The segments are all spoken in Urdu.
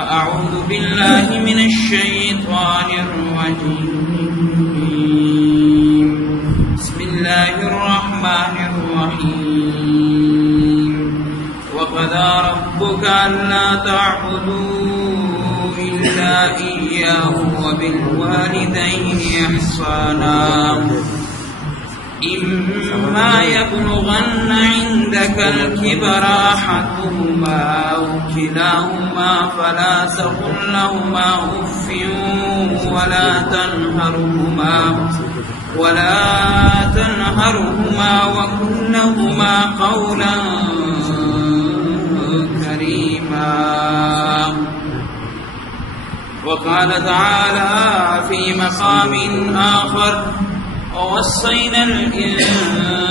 أعوذ بالله من الشيطان الرجيم بسم الله الرحمن الرحيم وقضى ربك ألا تعبدوا إلا إياه وبالوالدين إحسانا إما يبلغن عندك الكبر أحدهما أو كلاهما فلا تقل لهما أف ولا تنهرهما وقل لهما قولا كريما. وقال تعالى في مقام آخر ووصينا الإنسان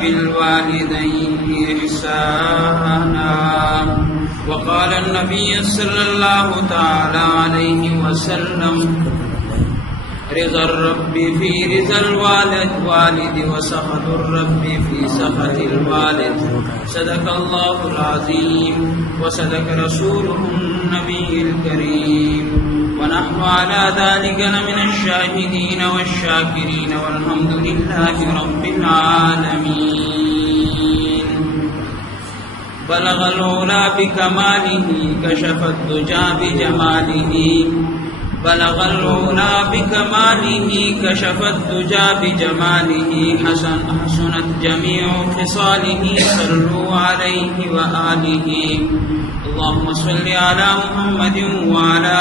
بالوالدين إحسانا. وقال النبي صلى الله تعالى عليه وسلم رضا الرب في رضا الوالد وسخط الرب في سخط الوالد. صدق الله العظيم وصدق رسوله النبي الكريم ونحن على ذلك لمن الشاهدين والشاكرين والحمد لله رب العالمين. بلغ العلا بكماله كشف الدجى بجماله بلغ العلا بكماله كشف الدجى بجماله حسنت جميع خصاله صلوا عليه وآله. اللهم صل على محمد وعلى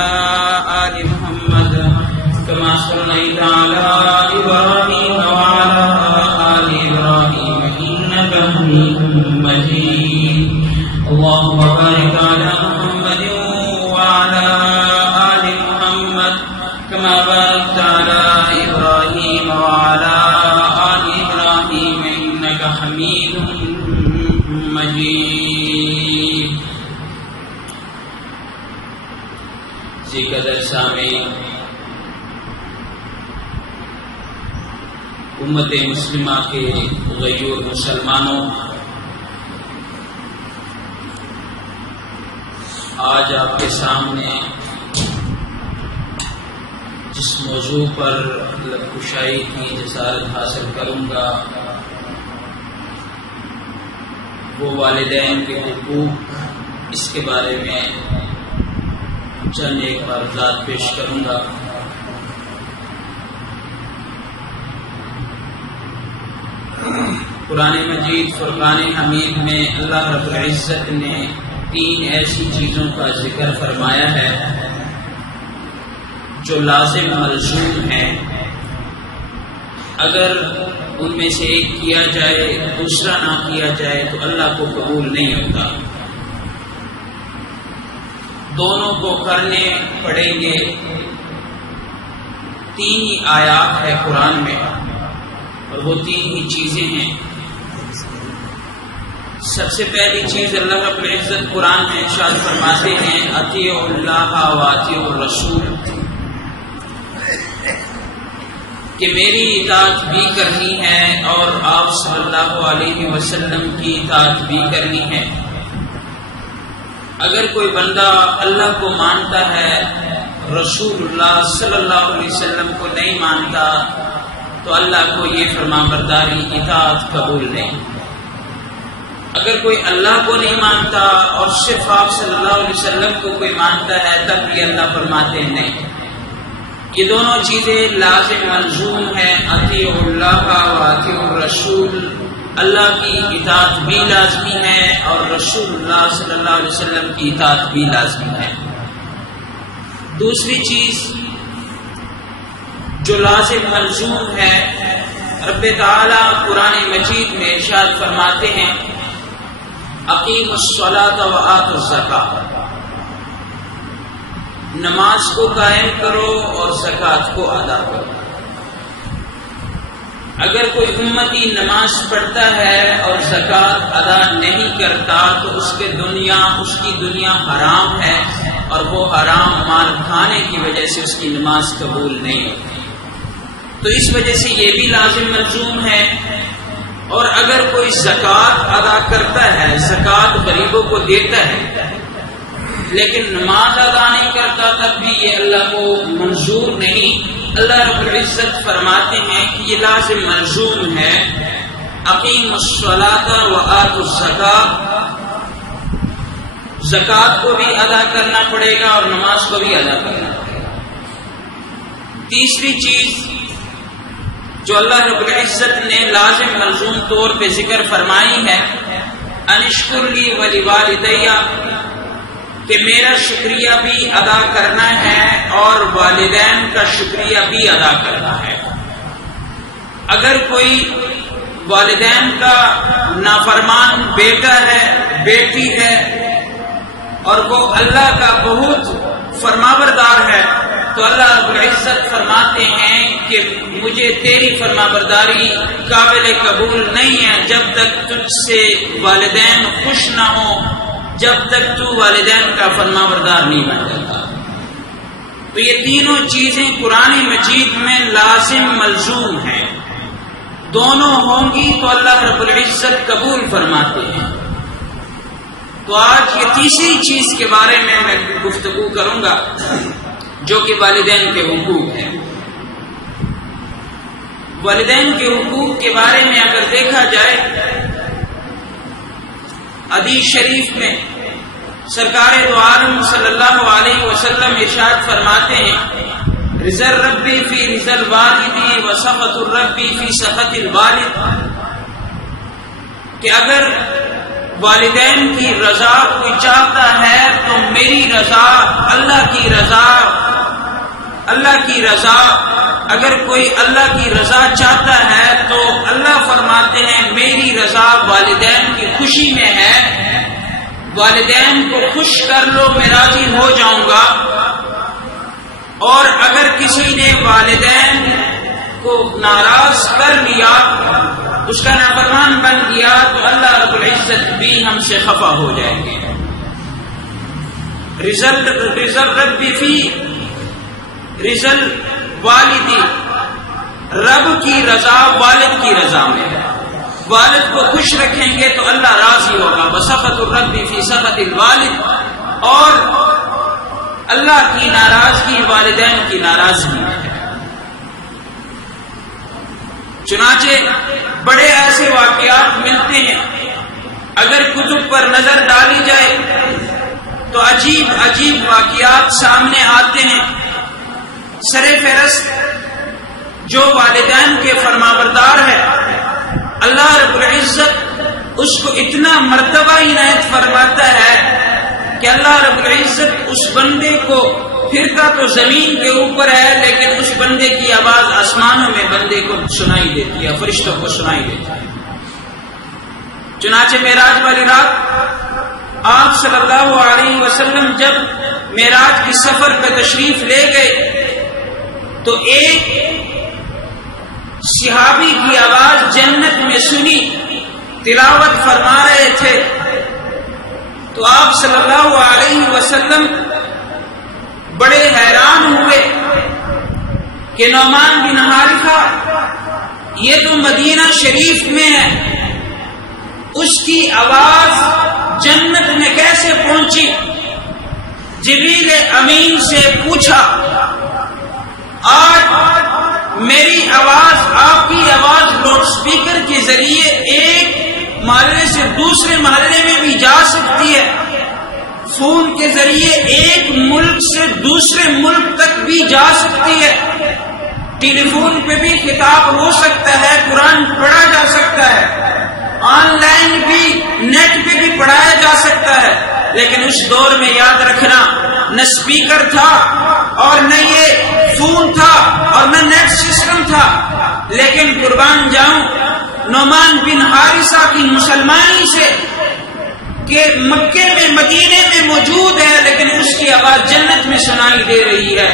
آل محمد كما صليت على إبراهيم وعلى آل إبراهيم إنك حميد مجيد. اللهم بارك على محمد وعلى آل محمد كما باركت على إبراهيم وعلى آل إبراهيم إنك حميد مجيد. قدر سامعین، امت مسلمہ کے غیور مسلمانوں، آج آپ کے سامنے جس موضوع پر لب کشائی کی جسارت حاصل کروں گا وہ والدین کے حقوق، اس کے بارے میں چند ایک عرضات پیش کروں گا. قرآن مجید فرقان حمید میں اللہ رب العزت نے 3 ایسی چیزوں کا ذکر فرمایا ہے جو لازم ملزوم ہیں. اگر ان میں سے ایک کیا جائے دوسرا نہ کیا جائے تو اللہ کو قبول نہیں ہوتا. دونوں کو کرنے پڑیں گے. 3 ہی آیات ہے قرآن میں اور وہ 3 ہی چیزیں ہیں. سب سے پہلی چیز اللہ رب العزت قرآن میں ارشاد فرماتے ہیں اطیعوا اللہ و اطیعوا الرسول، کہ میری اطاعت بھی کرنی ہے اور آپ صلی اللہ علیہ وسلم کی اطاعت بھی کرنی ہے. اگر کوئی بندہ اللہ کو مانتا ہے رسول اللہ صلی اللہ علیہ وسلم کو نہیں مانتا تو اللہ کو یہ فرمانبرداری اطاعت قبول نہیں. اگر کوئی اللہ کو نہیں مانتا اور صرف آپ صلی اللہ علیہ وسلم کو کوئی مانتا ہے تب بھی اللہ فرماتے ہیں نہیں. یہ دونوں چیزیں لازم ملزوم ہیں. اطیعوا اللہ و اطیعوا الرسول، اللہ کی اطاعت بھی لازمی ہے اور رسول اللہ صلی اللہ علیہ وسلم کی اطاعت بھی لازمی ہے. دوسری چیز جو لازم ملزوم ہے، رب تعالی قرآن مجید میں ارشاد فرماتے ہیں اقیموا الصلاۃ وآتوا الزکاۃ، نماز کو قائم کرو اور زکوٰۃ کو ادا کرو. اگر کوئی امتی نماز پڑھتا ہے اور زکوٰۃ ادا نہیں کرتا تو اس کی دنیا حرام ہے اور وہ حرام مال کھانے کی وجہ سے اس کی نماز قبول نہیں ہوتی. تو اس وجہ سے یہ بھی لازم ملزوم ہے. اور اگر کوئی زکوٰۃ ادا کرتا ہے، زکوٰۃ غریبوں کو دیتا ہے، لیکن نماز ادا نہیں کرتا تب بھی یہ اللہ کو منظور نہیں. اللہ رب العزت فرماتے ہیں کہ یہ لازم ملزوم ہے. اقیم الصلاۃ وآتوا الزکاۃ، زکوٰۃ کو بھی ادا کرنا پڑے گا اور نماز کو بھی ادا کرنا پڑے گا. تیسری چیز جو اللہ رب العزت نے لازم ملزوم طور پہ ذکر فرمائی ہے، ان اشکر لی ولوالدی، کہ میرا شکریہ بھی ادا کرنا ہے اور والدین کا شکریہ بھی ادا کرنا ہے. اگر کوئی والدین کا نافرمان بیٹا ہے، بیٹی ہے، اور وہ اللہ کا بہت فرمانبردار ہے، تو اللہ رب العزت فرماتے ہیں کہ مجھے تیری فرمانبرداری قابل قبول نہیں ہے جب تک تجھ سے والدین خوش نہ ہوں، جب تک تو والدین کا فرمانبردار نہیں بن جاتا. تو یہ تینوں چیزیں قرآن مجید میں لازم ملزوم ہیں. دونوں ہوں گی تو اللہ رب العزت قبول فرماتے ہیں. تو آج یہ تیسری چیز کے بارے میں گفتگو کروں گا جو کہ والدین کے حقوق ہیں. والدین کے حقوق کے بارے میں اگر دیکھا جائے، حدیث شریف میں سرکار دو عالم صلی اللہ علیہ وسلم ارشاد فرماتے ہیں، رضا الربی فی رضا الوالدی و سخط الربی فی سخط الوالد، کہ اگر والدین کی رضا کوئی چاہتا ہے تو میری رضا اللہ کی رضا اگر کوئی اللہ کی رضا چاہتا ہے تو اللہ فرماتے ہیں میری رضا والدین کی خوشی میں ہے. والدین کو خوش کر لو میں راضی ہو جاؤں گا. اور اگر کسی نے والدین کو ناراض کر لیا، اس کا نافرمان بن گیا، تو اللہ رب العزت بھی ہم سے خفا ہو جائیں گے. رضا ربی فی رضا والدی، رب کی رضا والد کی رضا میں ہے. والد کو خوش رکھیں گے تو اللہ راضی ہوگا. وسخط الرب فی سخط الوالد، اور اللہ کی ناراضگی والدین کی ناراضگی میں ہے. چنانچہ بڑے ایسے واقعات ملتے ہیں، اگر کتب پر نظر ڈالی جائے تو عجیب عجیب واقعات سامنے آتے ہیں. سر فہرست جو والدین کے فرمانبردار ہے، اللہ رب العزت اس کو اتنا مرتبہ عنایت فرماتا ہے کہ اللہ رب العزت اس بندے کو، پھرتا تو زمین کے اوپر ہے لیکن اس بندے کی آواز آسمانوں میں بندے کو سنائی دیتی ہے، فرشتوں کو سنائی دیتی ہے. چنانچہ معراج والی رات آپ صلی اللہ علیہ وسلم جب معراج کی سفر پہ تشریف لے گئے تو ایک صحابی کی آواز جنت میں سنی، تلاوت فرما رہے تھے. تو آپ صلی اللہ علیہ وسلم بڑے حیران ہوئے کہ نعمان بن حارثہ یہ تو مدینہ شریف میں ہے، اس کی آواز جنت میں کیسے پہنچی؟ جبریل امین سے پوچھا، آج میری آواز، آپ کی آواز لاؤڈ اسپیکر کے ذریعے ایک محلے سے دوسرے محلے میں بھی جا سکتی ہے، فون کے ذریعے ایک ملک سے دوسرے ملک تک بھی جا سکتی ہے، ٹیلی فون پہ بھی خطاب ہو سکتا ہے، قرآن پڑھا جا سکتا ہے، آن لائن بھی نیٹ پہ بھی پڑھایا جا سکتا ہے. لیکن اس دور میں یاد رکھنا نہ اسپیکر تھا اور نہ یہ فون تھا اور نہ نیٹ سسٹم تھا. لیکن قربان جاؤں نعمان بن حارثہ کی مسلمانی سے کہ مکے میں مدینے میں موجود ہے لیکن اس کی آواز جنت میں سنائی دے رہی ہے.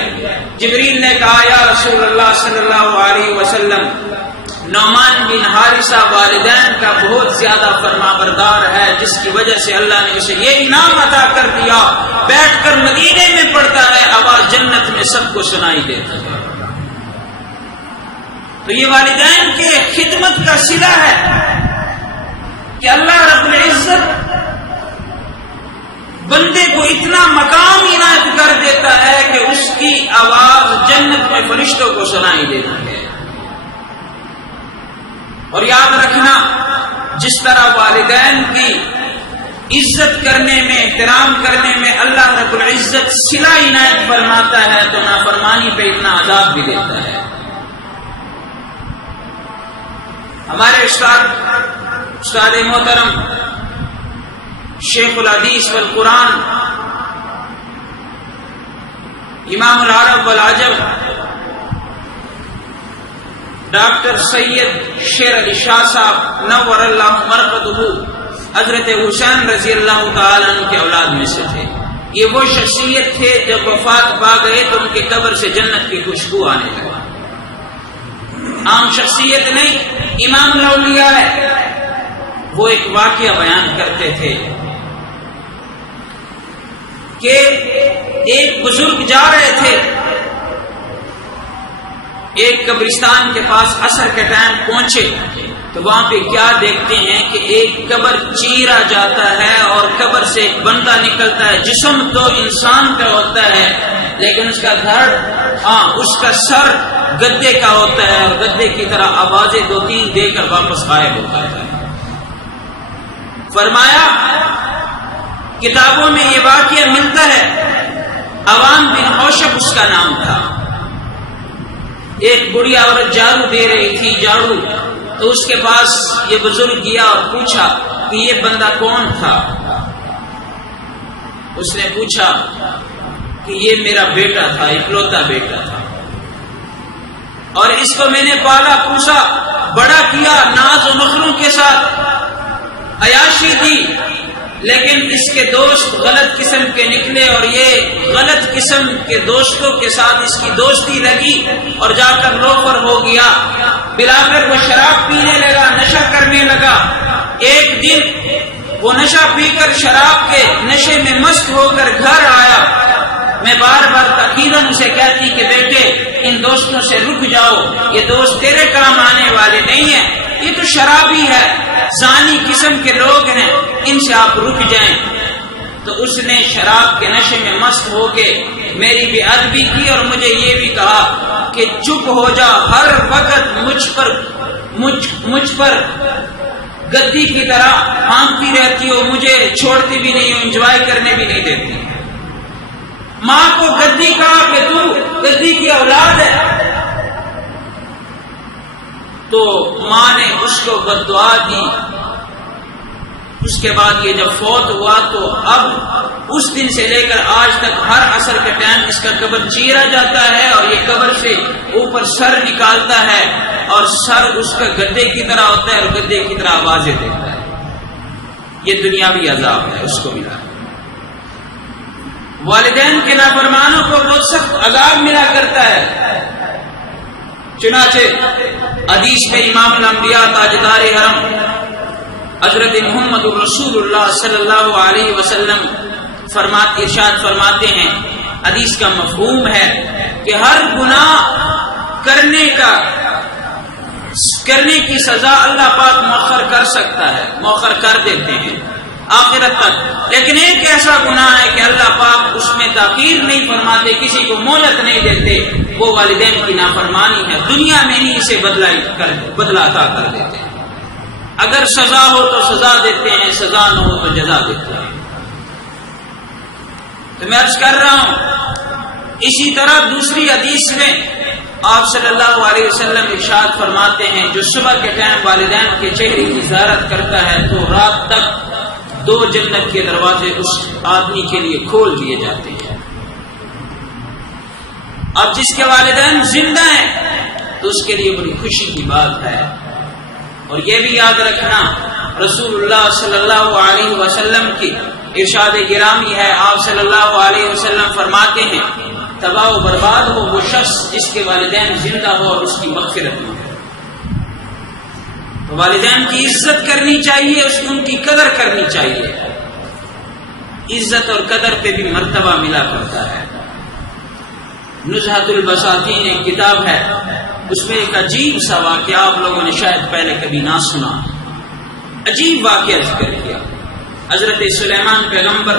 جبریل نے کہا یا رسول اللہ صلی اللہ علیہ وسلم، نعمان بن حارثہ والدین کا بہت زیادہ فرمانبردار ہے، جس کی وجہ سے اللہ نے اسے یہ انعام عطا کر دیا، بیٹھ کر مدینے میں پڑھتا ہے، آواز جنت میں سب کو سنائی دیتا ہے. تو یہ والدین کے خدمت کا صلہ ہے کہ اللہ رب العزت بندے کو اتنا مقام عنایت کر دیتا ہے کہ اس کی آواز جنت میں فرشتوں کو سنائی دیتی ہے۔ اور یاد رکھنا، جس طرح والدین کی عزت کرنے میں، احترام کرنے میں اللہ رب العزت صلہ عنایت فرماتا ہے، تو نافرمانی پہ اتنا عذاب بھی دیتا ہے۔ ہمارے استاد محترم شیخ الحدیث والقرآن امام العرب والعجم ڈاکٹر سید شیر علی شاہ صاحب نور اللہ مرقدہ حضرت حسین رضی اللہ تعالیٰ عنہ کے اولاد میں سے تھے۔ یہ وہ شخصیت تھے جب وفات پا گئے تو ان کی قبر سے جنت کی خوشبو آنے لگا۔ عام شخصیت نہیں، امام الاولیاء ہے۔ وہ ایک واقعہ بیان کرتے تھے کہ ایک بزرگ جا رہے تھے ایک قبرستان کے پاس، عصر کے ٹائم پہنچے تو وہاں پہ کیا دیکھتے ہیں کہ ایک قبر چیرا جاتا ہے اور قبر سے ایک بندہ نکلتا ہے۔ جسم تو انسان کا ہوتا ہے لیکن اس کا دھڑ، اس کا سر گدے کا ہوتا ہے اور گدے کی طرح آوازیں دو تین دے کر واپس غائب ہوتا ہے۔ فرمایا کتابوں میں یہ واقعہ ملتا ہے، عوام بن اوشب اس کا نام تھا۔ ایک بڑھیا عورت جھاڑو دے رہی تھی، جھاڑو، تو اس کے پاس یہ بزرگ گیا اور پوچھا کہ یہ بندہ کون تھا۔ اس نے پوچھا کہ یہ میرا بیٹا تھا، اکلوتا بیٹا تھا، اور اس کو میں نے پالا پوسا بڑا کیا، ناز و نخروں کے ساتھ عیاشی دی، لیکن اس کے دوست غلط قسم کے نکلے اور یہ غلط قسم کے دوستوں کے ساتھ اس کی دوستی لگی اور جا کر لوفر ہو گیا۔ بلا کر وہ شراب پینے لگا، نشہ کرنے لگا۔ ایک دن وہ نشہ پی کر شراب کے نشے میں مست ہو کر گھر آیا۔ میں بار بار تاکیداً اسے کہتی کہ بیٹے ان دوستوں سے رک جاؤ، یہ دوست تیرے کام آنے والے نہیں ہیں، یہ تو شرابی ہے، زانی قسم کے لوگ ہیں، ان سے آپ رک جائیں۔ تو اس نے شراب کے نشے میں مست ہو کے میری بھی ادبی کی اور مجھے یہ بھی کہا کہ چپ ہو جا، ہر وقت مجھ پر گدی کی طرح ہانکتی رہتی ہو، مجھے چھوڑتی بھی نہیں ہو، انجوائے کرنے بھی نہیں دیتی۔ ماں کو گدی کہا کہ تو گدی کی اولاد ہے، تو ماں نے اس کو بد دعا دی۔ اس کے بعد یہ جب فوت ہوا تو اب اس دن سے لے کر آج تک ہر عصر کے ٹائم اس کا قبر چیرا جاتا ہے اور یہ قبر سے اوپر سر نکالتا ہے اور سر اس کا گدے کی طرح ہوتا ہے اور گدے کی طرح آوازیں دیتا ہے۔ یہ دنیاوی عذاب ہے اس کو ملا۔ والدین کے نافرمانوں کو بہت سخت عذاب ملا کرتا ہے۔ چنانچہ حدیث میں امام الانبیاء تاجدار حرم حضرت محمد رسول اللہ صلی اللہ علیہ وسلم ارشاد فرماتے ہیں، حدیث کا مفہوم ہے کہ ہر گناہ کرنے کی سزا اللہ پاک مؤخر کر سکتا ہے، مؤخر کر دیتے ہیں آخرت تک، لیکن ایک ایسا گناہ ہے کہ اللہ پاک اس میں تاخیر نہیں فرماتے، کسی کو مہلت نہیں دیتے، وہ والدین کی نافرمانی ہے۔ دنیا میں ہی اسے بدلا عطا کر دیتے ہیں۔ اگر سزا ہو تو سزا دیتے ہیں، سزا نہ ہو تو جزا دیتے ہیں۔ تو میں عرض کر رہا ہوں، اسی طرح دوسری حدیث میں آپ صلی اللہ علیہ وسلم ارشاد فرماتے ہیں، جو صبح کے ٹائم والدین کے چہرے کی زیارت کرتا ہے تو رات تک 2 جنت کے دروازے اس آدمی کے لیے کھول دیے جاتے ہیں۔ اب جس کے والدین زندہ ہیں تو اس کے لیے بڑی خوشی کی بات ہے۔ اور یہ بھی یاد رکھنا، رسول اللہ صلی اللہ علیہ وسلم کی ارشاد گرامی ہے، آپ صلی اللہ علیہ وسلم فرماتے ہیں، تباہ و برباد ہو وہ شخص جس کے والدین زندہ ہو اور اس کی مغفرت ہو۔ تو والدین کی عزت کرنی چاہیے، ان کی قدر کرنی چاہیے۔ عزت اور قدر پہ بھی مرتبہ ملا کرتا ہے۔ نزہۃ البساطین ایک کتاب ہے، اس میں ایک عجیب سا واقعہ آپ لوگوں نے شاید پہلے کبھی نہ سنا، عجیب واقعہ ذکر کیا۔ حضرت سلیمان پیغمبر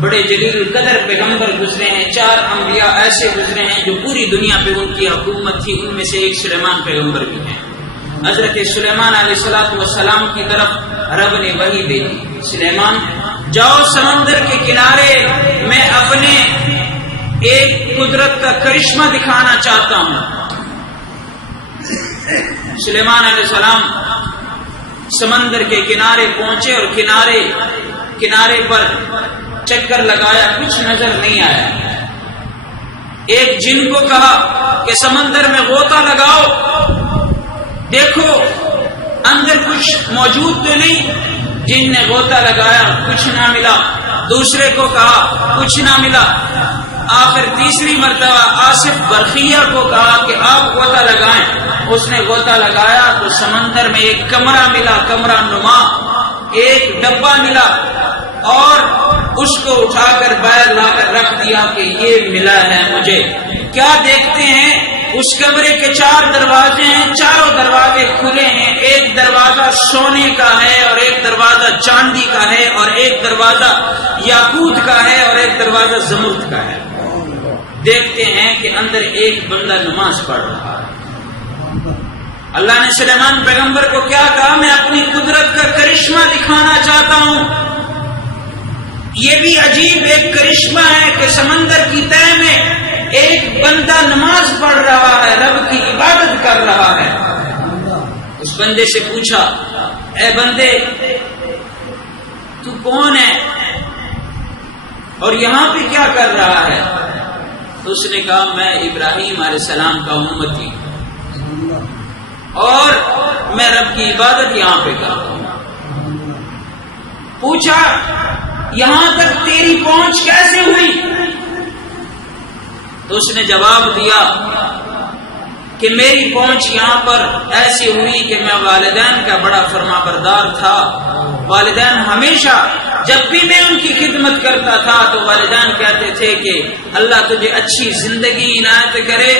بڑے جلیل القدر پیغمبر گزرے ہیں، 4 انبیاء ایسے گزرے ہیں جو پوری دنیا پہ ان کی حکومت تھی، ان میں سے ایک سلیمان پیغمبر بھی ہیں۔ حضرت سلیمان علیہ السلام کی طرف رب نے وحی بھیجی، سلیمان جاؤ سمندر کے کنارے، میں اپنے ایک قدرت کا کرشمہ دکھانا چاہتا ہوں۔ سلیمان علیہ السلام سمندر کے کنارے پہنچے اور کنارے پر چکر لگایا، کچھ نظر نہیں آیا۔ ایک جن کو کہا کہ سمندر میں غوطہ لگاؤ، دیکھو اندر کچھ موجود تو نہیں۔ جن نے غوطہ لگایا، کچھ نہ ملا۔ دوسرے کو کہا، کچھ نہ ملا۔ آخر تیسری مرتبہ آصف برقیہ کو کہا کہ آپ غوطہ لگائیں۔ اس نے غوطہ لگایا تو سمندر میں ایک کمرہ ملا، کمرہ نما، ایک ڈبہ ملا، اور اس کو اٹھا کر باہر لا کر رکھ دیا کہ یہ ملا ہے مجھے۔ کیا دیکھتے ہیں؟ اس کمرے کے 4 دروازے ہیں، چاروں دروازے کھلے ہیں۔ ایک دروازہ سونے کا ہے، اور ایک دروازہ چاندی کا ہے، اور ایک دروازہ یاقوت کا ہے، اور ایک دروازہ زمرد کا ہے۔ دیکھتے ہیں کہ اندر ایک بندہ نماز پڑھ رہا ہے۔ اللہ نے سلیمان پیغمبر کو کیا کہا؟ میں اپنی قدرت کا کرشمہ دکھانا چاہتا ہوں۔ یہ بھی عجیب ایک کرشمہ ہے کہ سمندر کی تہہ میں ایک بندہ نماز پڑھ رہا ہے، رب کی عبادت کر رہا ہے۔ اس بندے سے پوچھا، اے بندے تو کون ہے اور یہاں پہ کیا کر رہا ہے؟ تو اس نے کہا، میں ابراہیم علیہ السلام کا امتی ہوں اور میں رب کی عبادت یہاں پہ کرتا ہوں۔ پوچھا، یہاں تک تیری پہنچ کیسے ہوئی؟ تو اس نے جواب دیا کہ میری پہنچ یہاں پر ایسی ہوئی کہ میں والدین کا بڑا فرما بردار تھا۔ والدین ہمیشہ جب بھی میں ان کی خدمت کرتا تھا تو والدین کہتے تھے کہ اللہ تجھے اچھی زندگی عنایت کرے،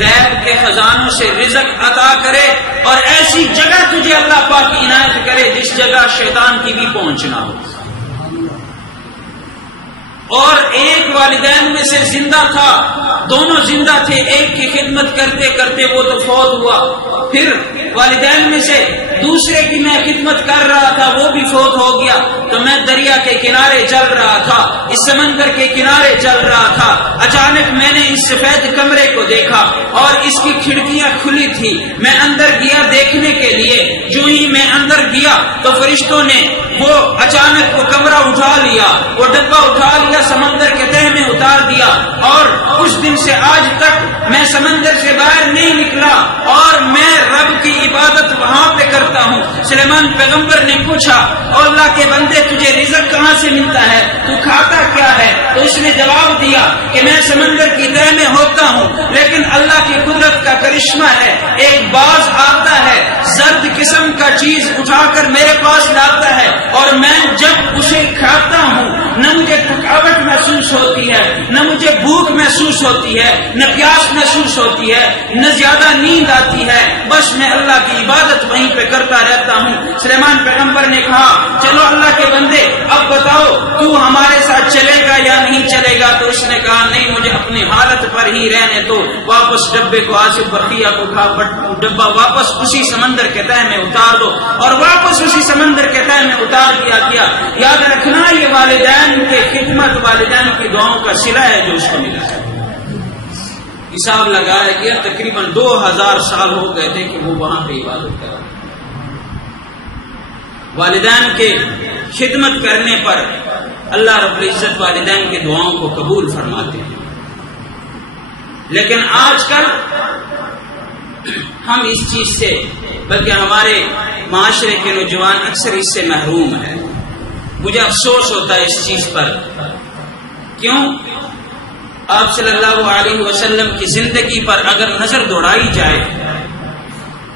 غیب کے خزانوں سے رزق عطا کرے، اور ایسی جگہ تجھے اللہ پاک عنایت کرے جس جگہ شیطان کی بھی پہنچ نہ ہو۔ اور ایک والدین میں سے زندہ تھا، دونوں زندہ تھے، ایک کی خدمت کرتے کرتے وہ تو فوت ہوا، پھر والدین میں سے دوسرے کی میں خدمت کر رہا تھا، وہ بھی فوت ہو گیا۔ تو میں دریا کے کنارے چل رہا تھا، اس سمندر کے کنارے چل رہا تھا، اچانک میں نے اس سفید کمرے کو دیکھا اور اس کی کھڑکیاں کھلی تھی۔ میں اندر گیا دیکھنے کے لیے، جو ہی میں اندر گیا تو فرشتوں نے وہ اچانک وہ کمرہ اٹھا لیا، وہ ڈبہ اٹھا لیا، سمندر کے تہہ میں اتار دیا، اور اس دن سے آج تک میں سمندر سے باہر نہیں نکلا، اور میں رب کی عبادت وہاں پہ کرتا ہوں۔ سلیمان پیغمبر نے پوچھا، اور اللہ کے بندے تجھے رزق کہاں سے ملتا ہے؟ تو کھاتا کیا ہے؟ تو اس نے جواب دیا کہ میں سمندر کی تہہ میں ہوتا ہوں، لیکن اللہ کی قدرت کا کرشمہ ہے، ایک باز آتا ہے زرد قسم کا چیز اٹھا کر میرے پاس لاتا ہے، اور میں جب اسے کھاتا ہوں نہ مجھے تھکاوٹ محسوس ہوتی ہے، نہ مجھے بھوک محسوس ہوتی ہے، نہ پیاس محسوس ہوتی ہے، نہ زیادہ نیند آتی ہے، بس میں اللہ کی عبادت وہیں پہ کرتا رہتا ہوں۔ سلیمان پیغمبر نے کہا، چلو اللہ کے بندے اب بتاؤ تو ہمارے ساتھ چلے گا یا نہیں چلے گا؟ تو اس نے کہا، نہیں، مجھے اپنی حالت پر ہی رہنے دو۔ واپس ڈبے کو آصف برقیہ کو کہا، ڈبہ واپس اسی سمندر کے تہہ میں اتار دو، اور واپس اسی سمندر کے تہہ میں اتار دیا گیا۔ یاد رکھنا، یہ والدین کے خدمت، والدین کی دعاؤں کا صلہ ہے جو اس کو ملا ہے۔ حساب لگایا گیا تقریباً 2000 سال ہو گئے تھے کہ وہ وہاں پہ عبادت کر رہے۔ والدین کے خدمت کرنے پر اللہ رب العزت والدین کے دعاؤں کو قبول فرماتے ہیں، لیکن آج کل ہم اس چیز سے، بلکہ ہمارے معاشرے کے نوجوان اکثر اس سے محروم ہیں۔ مجھے افسوس ہوتا ہے اس چیز پر۔ کیوں؟ آپ صلی اللہ علیہ وسلم کی زندگی پر اگر نظر دوڑائی جائے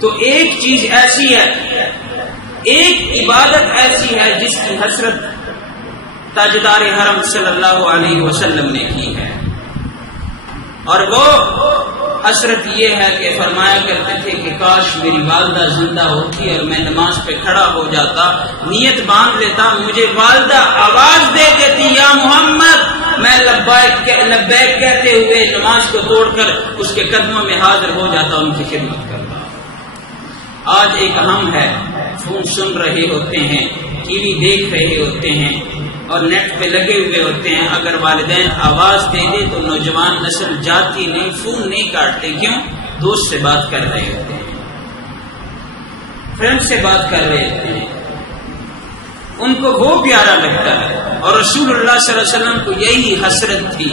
تو ایک چیز ایسی ہے، ایک عبادت ایسی ہے جس کی حسرت تاجدار حرم صلی اللہ علیہ وسلم نے کی ہے، اور وہ حسرت یہ ہے کہ فرمایا کرتے تھے کہ کاش میری والدہ زندہ ہوتی اور میں نماز پہ کھڑا ہو جاتا، نیت باندھ لیتا، مجھے والدہ آواز دے دیتی یا محمد، میں لبیک کہتے ہوئے نماز کو توڑ کر اس کے قدموں میں حاضر ہو جاتا، ان کی خدمت کرتا۔ آج ایک ہم ہے، فون سن رہے ہوتے ہیں، ٹی وی دیکھ رہے ہوتے ہیں اور نیٹ پہ لگے ہوئے ہوتے ہیں، اگر والدین آواز دے دے تو نوجوان نسل جاتی نہیں، فون نہیں کاٹتے، کیوں؟ دوست سے بات کر رہے ہوتے ہیں، فرینڈ سے بات کر رہے ہوتے ہیں، ان کو وہ پیارا لگتا ہے۔ اور رسول اللہ صلی اللہ علیہ وسلم کو یہی حسرت تھی۔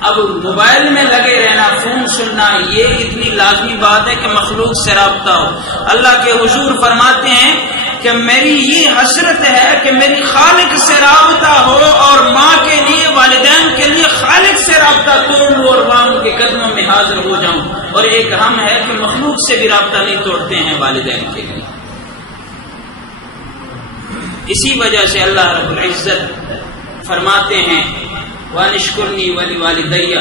اب موبائل میں لگے رہنا، فون سننا، یہ اتنی لازمی بات ہے کہ مخلوق سے رابطہ ہو۔ اللہ کے حضور فرماتے ہیں کہ میری یہ حسرت ہے کہ میری خالق سے رابطہ ہو، اور ماں کے لیے، والدین کے لیے خالق سے رابطہ توڑ لوں اور وہاں ان کے قدموں میں حاضر ہو جاؤں۔ اور ایک ہم ہے کہ مخلوق سے بھی رابطہ نہیں توڑتے ہیں والدین کے لیے۔ اسی وجہ سے اللہ رب العزت فرماتے ہیں وَانِشْكُرْنِي وَلِوَالِدَيَّ،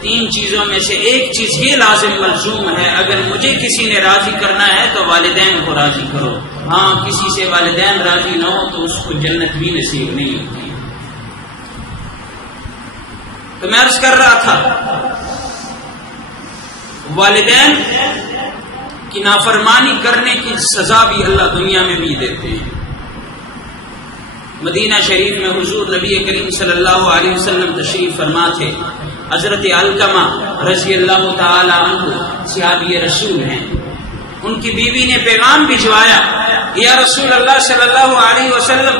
تین چیزوں میں سے ایک چیز یہ لازم ملزوم ہے، اگر مجھے کسی نے راضی کرنا ہے تو والدین کو راضی کرو۔ ہاں، کسی سے والدین راضی نہ ہو تو اس کو جنت بھی نصیب نہیں ہوتی۔ تو میں عرض کر رہا تھا، والدین کی نافرمانی کرنے کی سزا بھی اللہ دنیا میں بھی دیتے ہیں۔ مدینہ شریف میں حضور نبی کریم صلی اللہ علیہ وسلم تشریف فرما تھے۔ حضرت علقمہ رضی اللہ تعالی عنہ صحابی رسول ہیں، ان کی بیوی نے پیغام بھجوایا، یا رسول اللہ صلی اللہ علیہ وسلم،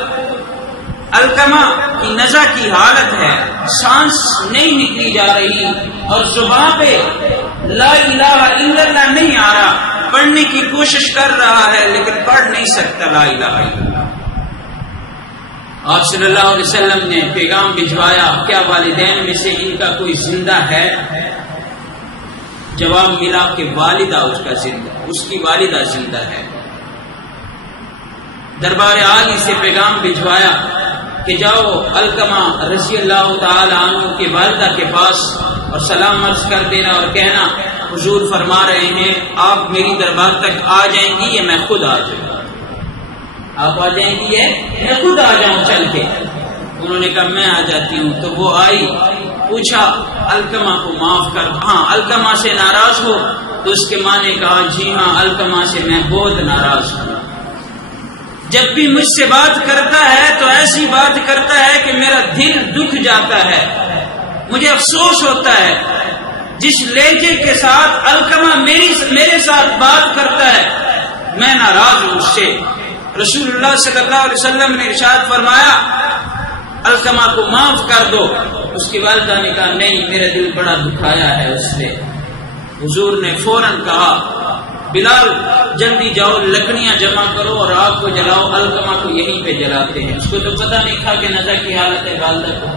علقمہ کی نزع کی حالت ہے، سانس نہیں نکلی جا رہی اور زبان پہ لا الہ الا اللہ نہیں آ رہا، پڑھنے کی کوشش کر رہا ہے لیکن پڑھ نہیں سکتا لا الہ الا اللہ۔ آپ صلی اللہ علیہ وسلم نے پیغام بھجوایا، کیا والدین میں سے ان کا کوئی زندہ ہے؟ جواب ملا کہ والدہ اس کی والدہ زندہ ہے۔ دربار عالی سے پیغام بھجوایا کہ جاؤ علقمہ رضی اللہ تعالی عنہ کے والدہ کے پاس اور سلام عرض کر دینا اور کہنا حضور فرما رہے ہیں آپ میری دربار تک آ جائیں گی یا میں خود آ جاؤں؟ آپ آ جائیں گی میں خود آ جاؤں چل کے؟ انہوں نے کہا میں آ جاتی ہوں۔ تو وہ آئی، پوچھا علقمہ کو معاف کر، ہاں علقمہ سے ناراض ہو؟ تو اس کے ماں نے کہا جی ہاں علقمہ سے میں بہت ناراض ہوں، جب بھی مجھ سے بات کرتا ہے تو ایسی بات کرتا ہے کہ میرا دل دکھ جاتا ہے، مجھے افسوس ہوتا ہے، جس لہجے کے ساتھ علقمہ میرے ساتھ بات کرتا ہے میں ناراض ہوں اس سے۔ رسول اللہ صلی اللہ علیہ وسلم نے ارشاد فرمایا علقمہ کو معاف کر دو۔ اس کی والدہ نے کہا نہیں، میرا دل بڑا دکھایا ہے اس سے۔ حضور نے فوراً کہا بلال جلدی جاؤ، لکڑیاں جمع کرو اور آگ کو جلاؤ، علقمہ کو یہیں پہ جلاتے ہیں۔ اس کو تو پتہ نہیں تھا کہ نزع کی حالت ہے والدہ کو۔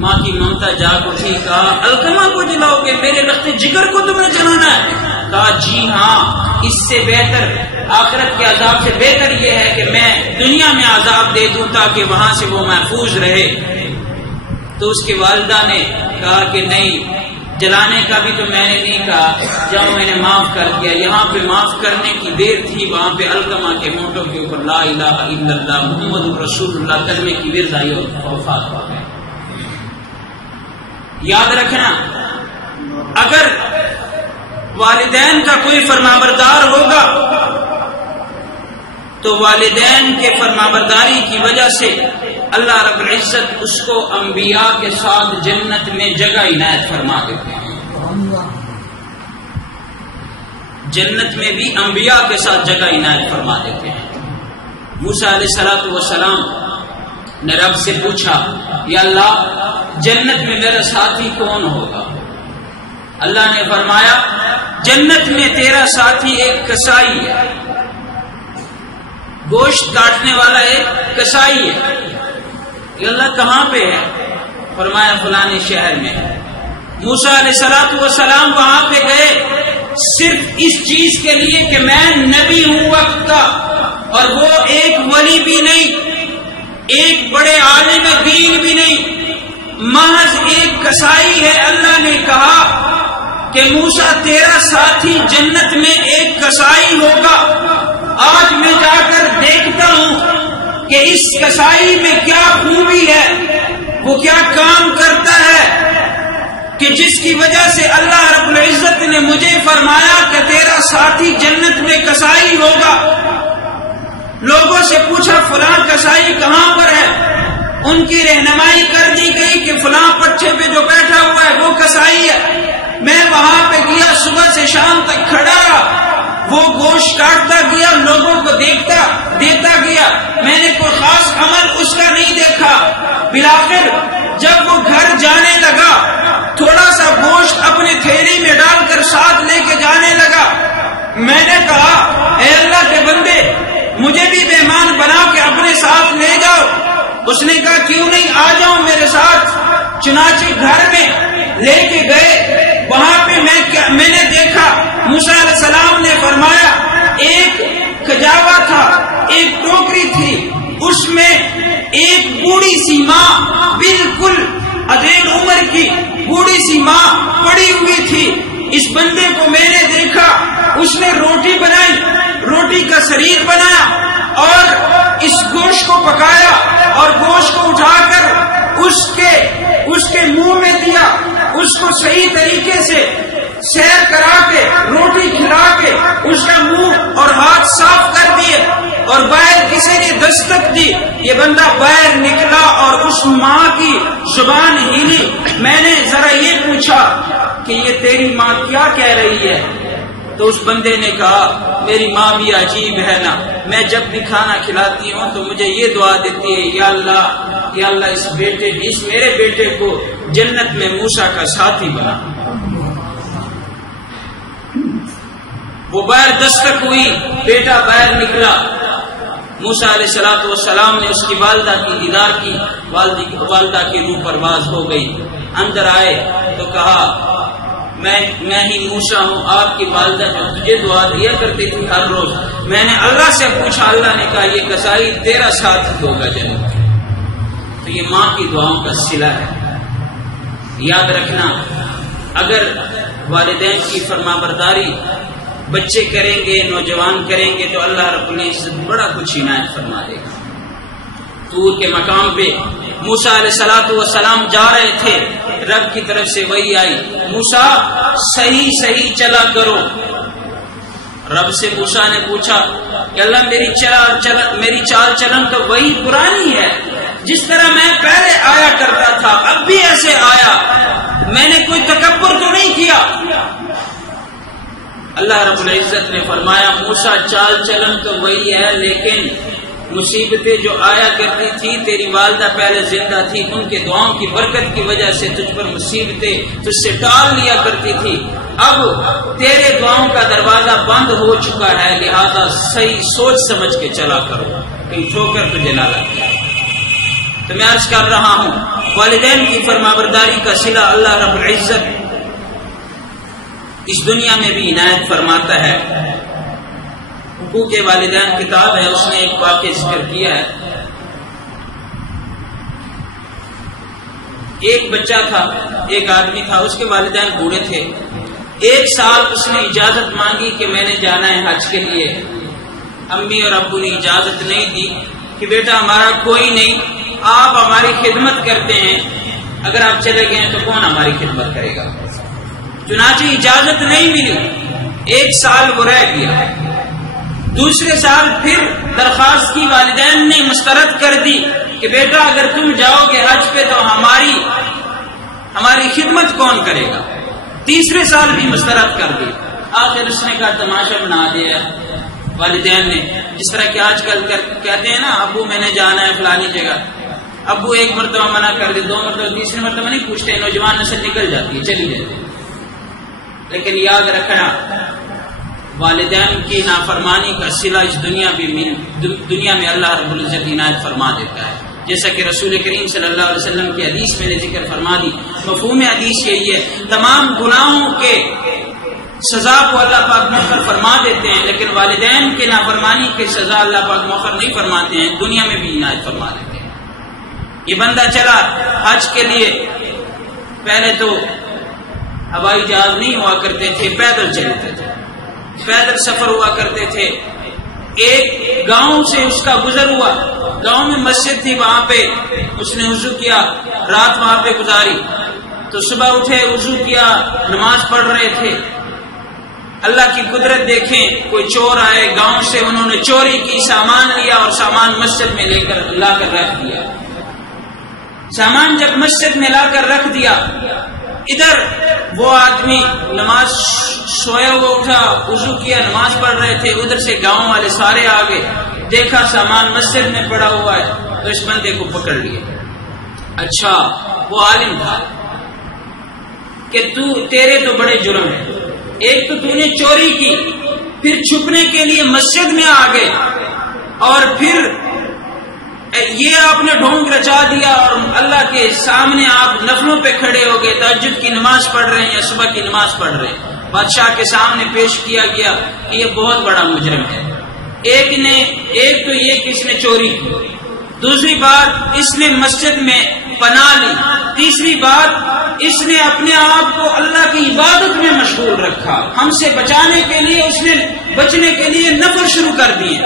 ماں کی ممتا جاگ اٹھی، کہا علقمہ کو جلاؤ گے؟ میرے لخت جگر کو تمہیں جلانا ہے؟ کہا جی ہاں، اس سے بہتر، آخرت کے عذاب سے بہتر یہ ہے کہ میں دنیا میں عذاب دے دوں تاکہ وہاں سے وہ محفوظ رہے۔ تو اس کی والدہ نے کہا کہ نہیں، جلانے کا بھی تو میں نے نہیں کہا، جب میں نے معاف کر دیا۔ یہاں پہ معاف کرنے کی دیر تھی، وہاں پہ علقمہ کے ہونٹوں کے اوپر لا الہ الا اللہ محمد رسول اللہ کلمے کی ورد آئی اور وفات پا گئے۔ یاد رکھنا، اگر والدین کا کوئی فرمانبردار ہوگا تو والدین کے فرمانبرداری کی وجہ سے اللہ رب العزت اس کو انبیاء کے ساتھ جنت میں جگہ عنایت فرما دیتے ہیں۔ جنت میں بھی انبیاء کے ساتھ جگہ عنایت فرما دیتے ہیں۔ موسیٰ علیہ السلام نے رب سے پوچھا یا اللہ جنت میں میرا ساتھی کون ہوگا؟ اللہ نے فرمایا جنت میں تیرا ساتھی ایک کسائی ہے، گوشت کاٹنے والا ایک کسائی ہے۔ اللہ کہاں پہ ہے؟ فرمایا فلانے شہر میں۔ موسیٰ علیہ السلام وہاں پہ گئے صرف اس چیز کے لیے کہ میں نبی ہوں وقت کا، اور وہ ایک ولی بھی نہیں، ایک بڑے عالم دین بھی نہیں، محض ایک کسائی ہے۔ اللہ نے کہا کہ کہ موسیٰ تیرا ساتھی جنت میں ایک کسائی ہوگا. آج میں جا کر دیکھتا ہوں کہ اس کسائی میں کیا خوبی ہے، وہ کیا کام کرتا ہے کہ جس کی وجہ سے اللہ رب العزت نے مجھے فرمایا کہ تیرا ساتھی جنت میں کسائی ہوگا. لوگوں سے پوچھا فلاں کسائی کہاں پر ہے، ان کی رہنمائی کر دی گئی کہ فلاں پٹھے پہ جو بیٹھا ہوا ہے وہ کسائی ہے. میں وہاں پہ گیا، صبح سے شام تک کھڑا رہا، وہ گوشت کاٹتا گیا، لوگوں کو دیتا گیا. میں نے کوئی خاص عمل اس کا نہیں دیکھا. بالآخر جب وہ گھر جانے لگا، تھوڑا سا گوشت اپنے تھیلی میں ڈال کر ساتھ لے کے جانے لگا. میں نے کہا اے اللہ کے بندے، مجھے بھی مہمان بنا کے اپنے ساتھ لے جاؤ. اس نے کہا کیوں نہیں، آ جاؤ میرے ساتھ. چنانچہ گھر میں لے کے گئے. وہاں پہ میں نے دیکھا موسیٰ علیہ السلام نے فرمایا ایک کجاوا تھا، ایک ٹوکری تھی، اس میں ایک بوڑھی سی ماں، بالکل ادھیڑ عمر کی بوڑھی سی ماں پڑی ہوئی تھی. اس بندے کو میں نے دیکھا، اس نے روٹی بنائی، روٹی کا شریر بنایا اور اس گوشت کو پکایا اور گوشت کو اٹھا کر اس کے منہ میں دیا. اس کو صحیح طریقے سے سیر کرا کے، روٹی کھلا کے اس کا منہ اور ہاتھ صاف کر دیے اور باہر کسی نے دستک دی. یہ بندہ باہر نکلا اور اس ماں کی زبان ہلی. میں نے ذرا یہ پوچھا کہ یہ تیری ماں کیا کہہ رہی ہے؟ تو اس بندے نے کہا میری ماں بھی عجیب ہے نا، میں جب بھی کھانا کھلاتی ہوں تو مجھے یہ دعا دیتی ہے یا اللہ اس میرے بیٹے کو جنت میں موسیٰ کا ساتھی بنا. وہ باہر دستک ہوئی، بیٹا باہر نکلا. موسیٰ علیہ السلام نے اس کی والدہ کی دیدار کی، والدہ کی روح پرواز ہو گئی. اندر آئے تو کہا میں ہی موسیٰ ہوں، آپ کی والدہ جو تجھے دعا دیا کرتی تھی ہر روز. میں نے اللہ سے پوچھا، اللہ نے کہا یہ کسائی تیرا ساتھ ہوگا جنت. تو یہ ماں کی دعاؤں کا صلہ ہے. یاد رکھنا، اگر والدین کی فرمانبرداری بچے کریں گے، نوجوان کریں گے تو اللہ رب العزت بڑا کچھ عنایت فرما دے گا. طور کے مقام پہ موسیٰ علیہ السلام جا رہے تھے، رب کی طرف سے وحی آئی، موسیٰ صحیح چلا کرو. رب سے موسیٰ نے پوچھا کہ اللہ میری چال چلن تو وہی پرانی ہے، جس طرح میں پہلے آیا کرتا تھا اب بھی ایسے آیا، میں نے کوئی تکبر تو نہیں کیا. اللہ رب العزت نے فرمایا موسیٰ چال چلن تو وہی ہے، لیکن مصیبتیں جو آیا کرتی تھی، تیری والدہ پہلے زندہ تھی، ان کے دعاؤں کی برکت کی وجہ سے تجھ پر مصیبتیں تجھ سے ٹال لیا کرتی تھی. اب تیرے دعاؤں کا دروازہ بند ہو چکا ہے، لہذا صحیح سوچ سمجھ کے چلا کرو، کہیں ٹھوکر تجھے نہ لگ جائے. تو میں عرض کر رہا ہوں، والدین کی فرمانبرداری کا صلہ اللہ رب العزت اس دنیا میں بھی عنایت فرماتا ہے. حقوق والدین کتاب ہے، اس نے ایک واقعہ ذکر کیا ہے. ایک بچہ تھا، ایک آدمی تھا، اس کے والدین بوڑھے تھے. 1 سال اس نے اجازت مانگی کہ میں نے جانا ہے حج کے لیے. امی اور ابو نے اجازت نہیں دی کہ بیٹا ہمارا کوئی نہیں، آپ ہماری خدمت کرتے ہیں، اگر آپ چلے گئے تو کون ہماری خدمت کرے گا. چنانچہ اجازت نہیں ملی. 1 سال وہ رہ گیا. دوسرے سال پھر درخواست کی، والدین نے مسترد کر دی کہ بیٹا اگر تم جاؤ گے حج پہ تو ہماری خدمت کون کرے گا. تیسرے سال بھی مسترد کر دی. آخر اس نے کہا تماشا بنا دیا والدین نے، جس طرح کہ آج کل کہتے ہیں نا ابو میں نے جانا ہے فلانی جگہ. ابو 1 مرتبہ منع کر دے، 2 مرتبہ، تیسرے مرتبہ نہیں پوچھتے، نوجوان نسل نکل جاتی ہے، چلی جاتی ہے. لیکن یاد رکھنا، والدین کی نافرمانی کا صلہ اس دنیا میں اللہ رب العزت عنایت فرما دیتا ہے. جیسا کہ رسول کریم صلی اللہ علیہ وسلم کی حدیث میں نے ذکر فرما دی. مفہوم حدیث یہی ہے، تمام گناہوں کے سزا کو اللہ پاک مؤخر فرما دیتے ہیں، لیکن والدین کے نافرمانی کی سزا اللہ پاک مؤخر نہیں فرماتے ہیں، دنیا میں بھی عنایت فرما دیتے ہیں. یہ بندہ چلا حج کے لیے. پہلے تو ہوائی جہاز نہیں ہوا کرتے تھے، پیدل چلتے تھے، پیدل سفر ہوا کرتے تھے۔ ایک گاؤں سے اس کا گزر ہوا، گاؤں میں مسجد تھی، وہاں پہ اس نے وضو کیا، رات وہاں پہ گزاری، تو صبح اٹھے، وضو کیا، نماز پڑھ رہے تھے۔ اللہ کی قدرت دیکھیں، کوئی چور آئے گاؤں سے، انہوں نے چوری کی، سامان لیا اور سامان مسجد میں لا کر رکھ دیا۔ سامان جب مسجد میں لا کر رکھ دیا، ادھر وہ آدمی نماز سویا ہوا اٹھا، وضو کیا، نماز پڑھ رہے تھے، ادھر سے گاؤں والے سارے آگے، دیکھا سامان مسجد میں پڑا ہوا ہے، تو اس بندے کو پکڑ لیا۔ اچھا، وہ عالم تھا کہ تیرے تو بڑے جرم ہیں، ایک تو نے چوری کی، پھر چھپنے کے لیے مسجد میں آ گئے، اور پھر یہ آپ نے ڈھونگ رچا دیا، اور اللہ کے سامنے آپ نفلوں پہ کھڑے ہو گئے، تہجد کی نماز پڑھ رہے ہیں یا صبح کی نماز پڑھ رہے ہیں۔ بادشاہ کے سامنے پیش کیا گیا کہ یہ بہت بڑا مجرم ہے۔ ایک تو یہ کہ اس نے چوری کی، دوسری بات اس نے مسجد میں پناہ لی، تیسری بات اس نے اپنے آپ کو اللہ کی عبادت میں مشغول رکھا، ہم سے بچانے کے لیے اس نے بچنے کے لیے نفل شروع کر دیے،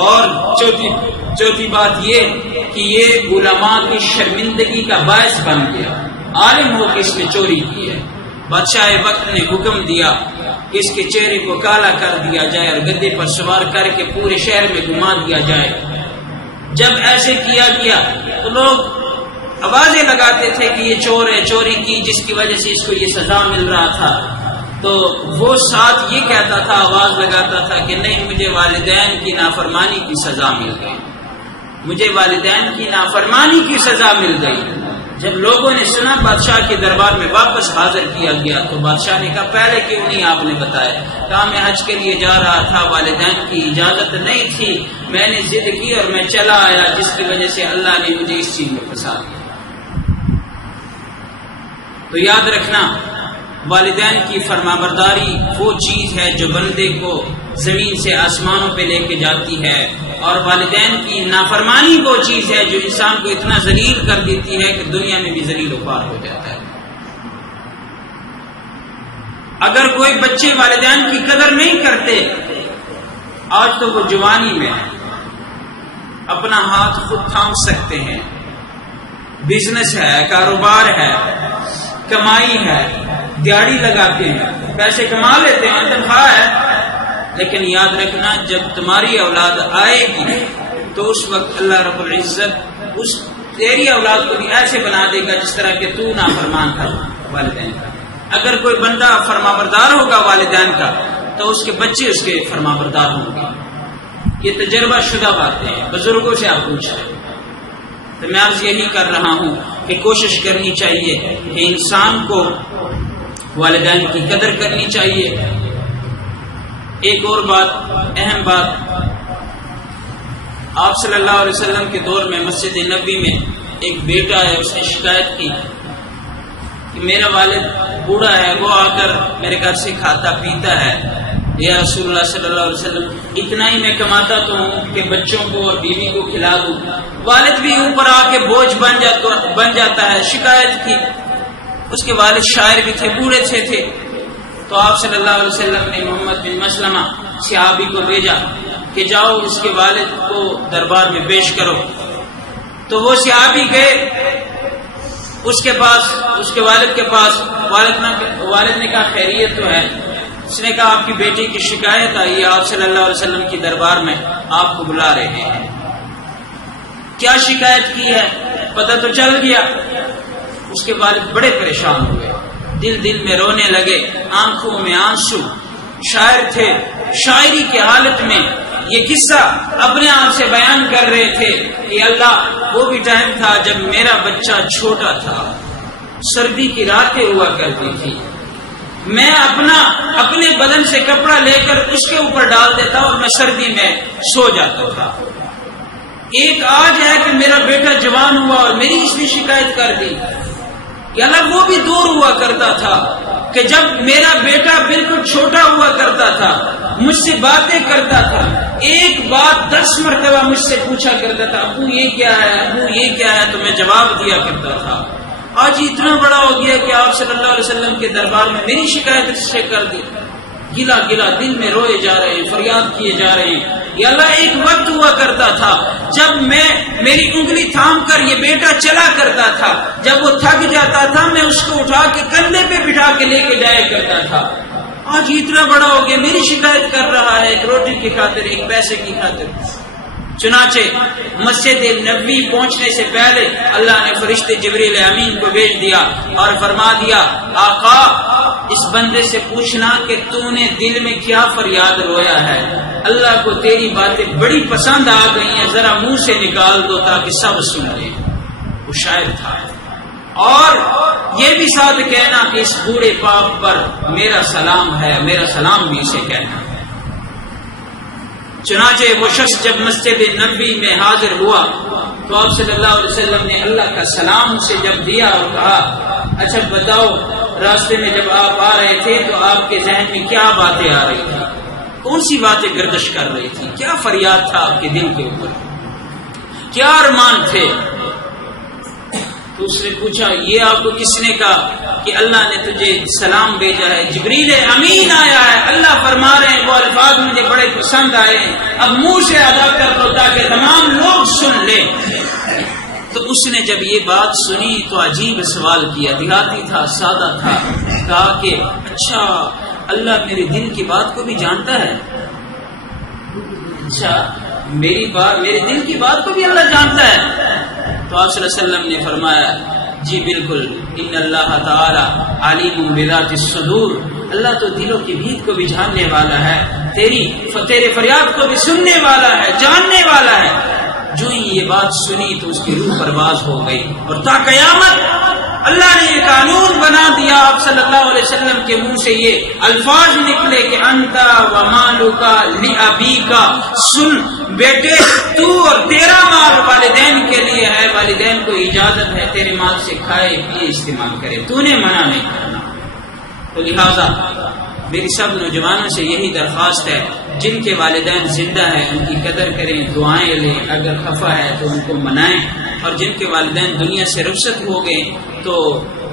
اور چوتھی بات یہ کہ یہ علماء کی شرمندگی کا باعث بن گیا، عالم ہو کہ اس نے چوری کی ہے۔ بادشاہ وقت نے حکم دیا کہ اس کے چہرے کو کالا کر دیا جائے اور گدے پر سوار کر کے پورے شہر میں گھما دیا جائے۔ جب ایسے کیا گیا تو لوگ آوازیں لگاتے تھے کہ یہ چور ہے، چوری کی جس کی وجہ سے اس کو یہ سزا مل رہا تھا، تو وہ ساتھ یہ کہتا تھا، آواز لگاتا تھا کہ نہیں، مجھے والدین کی نافرمانی کی سزا مل گئی، مجھے والدین کی نافرمانی کی سزا مل گئی۔ جب لوگوں نے سنا بادشاہ کے دربار میں واپس حاضر کیا گیا تو بادشاہ نے کہا پہلے کیوں نہیں آپ نے بتایا؟ کہا میں حج کے لیے جا رہا تھا، والدین کی اجازت نہیں تھی، میں نے ضد کی اور میں چلا آیا، جس کی وجہ سے اللہ نے مجھے اس چیز میں پھنسا دیا۔ تو یاد رکھنا، والدین کی فرمانبرداری وہ چیز ہے جو بندے کو زمین سے آسمانوں پہ لے کے جاتی ہے، اور والدین کی نافرمانی وہ چیز ہے جو انسان کو اتنا ذلیل کر دیتی ہے کہ دنیا میں بھی ذلیل و خوار ہو جاتا ہے۔ اگر کوئی بچے والدین کی قدر نہیں کرتے، آج تو وہ جوانی میں ہے، اپنا ہاتھ خود تھام سکتے ہیں، بزنس ہے، کاروبار ہے، کمائی ہے، دیہڑی لگاتے ہیں، پیسے کما لیتے ہیں، تنخواہ ہے، لیکن یاد رکھنا جب تمہاری اولاد آئے گی تو اس وقت اللہ رب العزت اس تیری اولاد کو بھی ایسے بنا دے گا جس طرح کہ تو نافرمان تھا والدین کا۔ اگر کوئی بندہ فرمانبردار ہوگا والدین کا تو اس کے بچے اس کے فرمانبردار ہوں گے۔ یہ تجربہ شدہ باتیں ہیں، بزرگوں سے آپ پوچھیں۔ تو میں عرض یہی کر رہا ہوں کہ کوشش کرنی چاہیے کہ انسان کو والدین کی قدر کرنی چاہیے۔ ایک اور بات، اہم بات، آپ صلی اللہ علیہ وسلم کے دور میں مسجد نبوی میں ایک بیٹا ہے، اس نے شکایت کی کہ میرا والد بوڑھا ہے، وہ آ کر میرے گھر سے کھاتا پیتا ہے، یا رسول اللہ صلی اللہ علیہ وسلم اتنا ہی میں کماتا تو ہوں کہ بچوں کو اور بیوی کو کھلا دوں، والد بھی اوپر آ کے بوجھ بن جاتا ہے۔ شکایت کی، اس کے والد شاعر بھی تھے، بوڑھے سے تھے، تو آپ صلی اللہ علیہ وسلم نے محمد بن مسلمہ صحابی کو بھیجا کہ جاؤ اس کے والد کو دربار میں پیش کرو۔ تو وہ صحابی گئے اس کے پاس، اس کے والد کے پاس، والد نے کہا خیریت تو ہے؟ اس نے کہا آپ کی بیٹی کی شکایت آئی ہے، آپ صلی اللہ علیہ وسلم کی دربار میں آپ کو بلا رہے ہیں۔ کیا شکایت کی ہے؟ پتہ تو چل گیا۔ اس کے والد بڑے پریشان ہوئے، دل میں رونے لگے، آنکھوں میں آنسو، شاعر تھے، شاعری کی حالت میں یہ قصہ اپنے آپ سے بیان کر رہے تھے کہ اللہ، وہ بھی ٹائم تھا جب میرا بچہ چھوٹا تھا، سردی کی راتیں ہوا کرتی تھی، میں اپنے بدن سے کپڑا لے کر اس کے اوپر ڈال دیتا اور میں سردی میں سو جاتا تھا۔ ایک آج ہے کہ میرا بیٹا جوان ہوا اور میری اس نے شکایت کر دی کہ اللہ، وہ بھی دور ہوا کرتا تھا کہ جب میرا بیٹا بالکل چھوٹا ہوا کرتا تھا، مجھ سے باتیں کرتا تھا، ایک بات 10 مرتبہ مجھ سے پوچھا کرتا تھا، ابو یہ کیا ہے، ابو یہ کیا ہے، تو میں جواب دیا کرتا تھا۔ آج اتنا بڑا ہو گیا کہ آپ صلی اللہ علیہ وسلم کے دربار میں میری شکایت سے کر دی، گلا گلا دل میں روئے جا رہے ہیں، فریاد کیے جا رہے ہیں۔ یا اللہ ایک وقت ہوا کرتا تھا جب میں میری انگلی تھام کر یہ بیٹا چلا کرتا تھا، جب وہ تھک جاتا تھا میں اس کو اٹھا کے کندھے پہ بٹھا کے لے کے جایا کرتا تھا۔ آج اتنا بڑا ہو گیا میری شکایت کر رہا ہے ایک روٹی کی خاطر، ایک پیسے کی خاطر۔ چنانچہ مسجد نبوی پہنچنے سے پہلے اللہ نے فرشتے جبریل امین کو بھیج دیا اور فرما دیا آقا اس بندے سے پوچھنا کہ تو نے دل میں کیا فریاد رویا ہے، اللہ کو تیری باتیں بڑی پسند آ گئی ہیں، ذرا منہ سے نکال دو تاکہ سب سن لیں۔ وہ شاعر تھا۔ اور یہ بھی ساتھ کہنا کہ اس بوڑھے پاپ پر میرا سلام ہے، میرا سلام بھی اسے کہنا۔ چنانچہ وہ شخص جب مسجد نبوی میں حاضر ہوا تو آپ صلی اللہ علیہ وسلم نے اللہ کا سلام سے جب دیا اور کہا اچھا بتاؤ راستے میں جب آپ آ رہے تھے تو آپ کے ذہن میں کیا باتیں آ رہی تھی، کون سی باتیں گردش کر رہی تھی، کیا فریاد تھا آپ کے دل کے اوپر، کیا ارمان تھے؟ تو اس نے پوچھا یہ آپ کو کس نے کہا کہ اللہ نے تجھے سلام بھیجا ہے، جبریل امین آیا ہے، اللہ فرما رہے ہیں وہ الفاظ مجھے بڑے پسند آئے ہیں، اب منہ سے ادا کر دو تاکہ تمام لوگ سن لیں۔ تو اس نے جب یہ بات سنی تو عجیب سوال کیا، دیہاتی تھا، سادہ تھا، کہا کہ اچھا اللہ میرے دل کی بات کو بھی جانتا ہے، اچھا میرے دل کی بات کو بھی اللہ جانتا ہے؟ تو آپ صلی اللہ علیہ وسلم نے فرمایا جی بالکل، ان اللہ تعالی علیم بذات الصدور، اللہ تو دلوں کی بھیت کو بھی جاننے والا ہے، تیرے فریاد کو بھی سننے والا ہے، جاننے والا ہے۔ جو ہی یہ بات سنی تو اس کی روح پرواز ہو گئی، اور تا قیامت اللہ نے یہ قانون بنا دیا، آپ صلی اللہ علیہ وسلم کے منہ سے یہ الفاظ نکلے کہ انتا و مالکا لابیکا، سن بیٹے تو اور تیرا مال والدین کے لیے ہے، والدین کو اجازت ہے تیرے مال سے کھائے پیے استعمال کرے، تو نے منع نہیں کرنا۔ تو لہذا میری سب نوجوانوں سے یہی درخواست ہے جن کے والدین زندہ ہیں ان کی قدر کریں، دعائیں لیں، اگر خفا ہے تو ان کو منائیں، اور جن کے والدین دنیا سے رخصت ہو گئے تو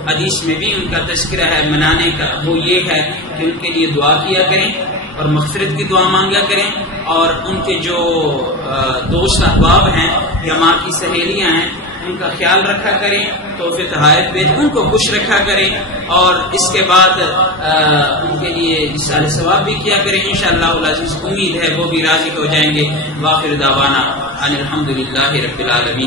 حدیث میں بھی ان کا تذکرہ ہے منانے کا، وہ یہ ہے کہ ان کے لیے دعا کیا کریں اور مغفرت کی دعا مانگا کریں، اور ان کے جو دوست احباب ہیں یا ماں کی سہیلیاں ہیں ان کا خیال رکھا کریں، تحفے تحائف بھیج ان کو خوش رکھا کریں، اور اس کے بعد ان کے لیے اِصال ثواب بھی کیا کریں، انشاءاللہ العزیز امید ہے وہ بھی راضی ہو جائیں گے۔ وآخر دعوانا ان الحمدللہ رب العالمین۔